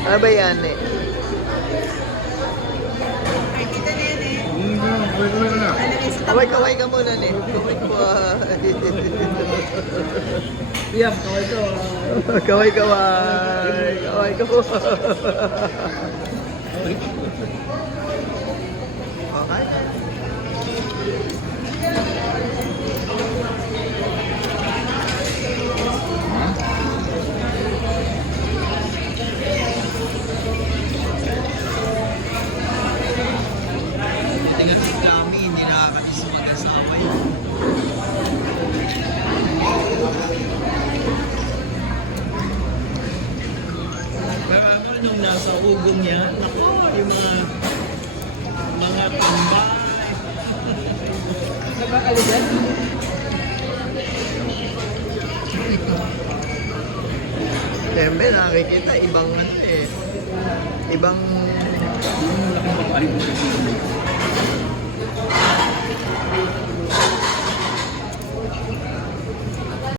Ano ba yan eh? Kaway-kaway ka muna eh. Kaway-kaway. Yap, kaway ko. Kaway-kaway. Kaway-kaway. Okay. Tingnan sa kami, hindi nakakatis mag-asawa yun. Pero ako nung nasa ugong niya, naku, yung mga tambay. Nagkakaligan? Siyempre, nakikita, ibang ano eh. Ibang... Yung laking babae mo.